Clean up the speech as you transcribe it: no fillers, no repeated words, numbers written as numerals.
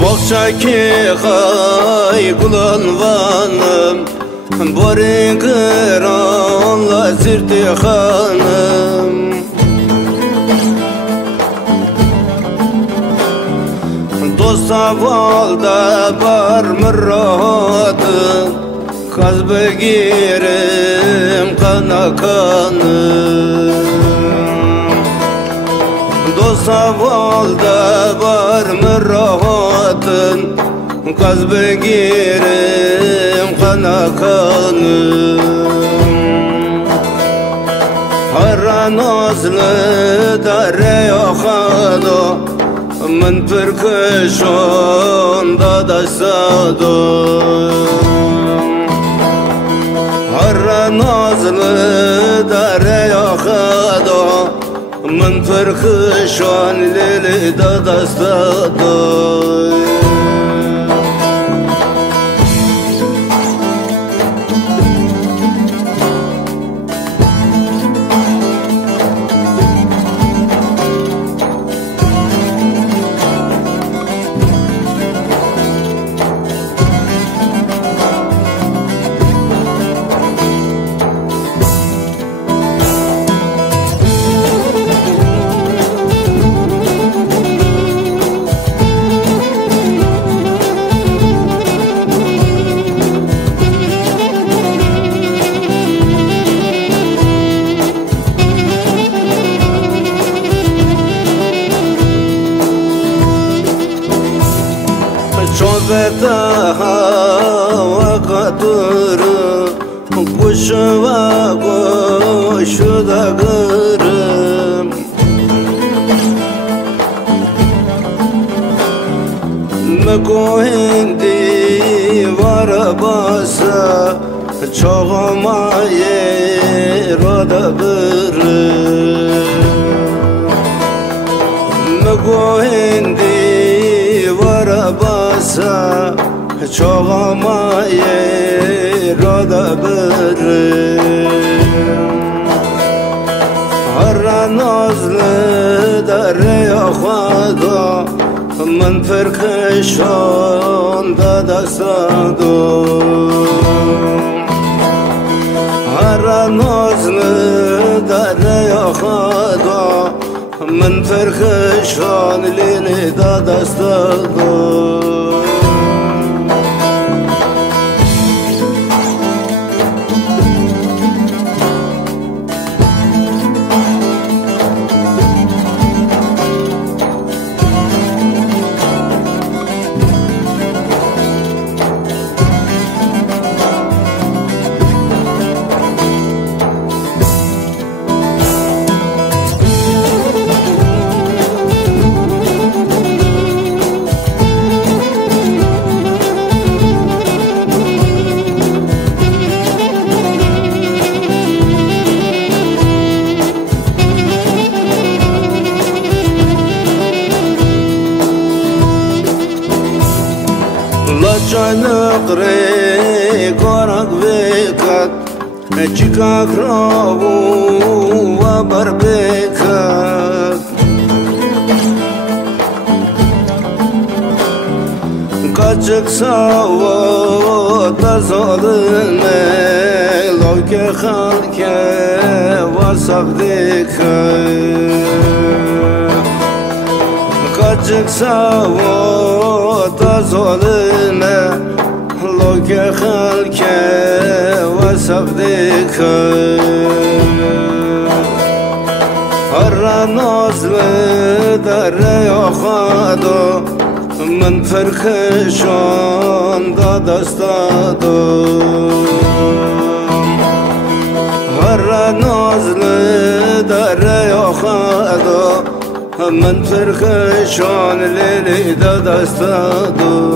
Bokçaki hay kullanvanım Borin kıranla sirti hanım Dosta valda bar mırratı Kazbı girim kana kanım Dosta valda bar mırratın Kazbı girim kana kanım Harra nazlı dare yakhado من پرکشان داده صدام هر نازل در یاخدا من پرکشان لیلی داده صدام شوفتها وقدر قش وقش دقرم مکوهندی ورباسا چاغمای را دبرم مکوهندی ورباسا چاغمای را دبرم هر نازل در یاخدا من پرکشان داده صدام هر نازل در یاخدا من پرکشان لیلی داده صدام Canıqre qarak bekat Çikak ravu ve barbekat Kaçık savata zalime Lavke halke vasak dekat Kaçık savata zalime Lavke halke vasak dekat هر نازل در یاخدا من من فرخشان دا دستادم هر نازل در یا خدا من فرخشان لیلی دا دستادم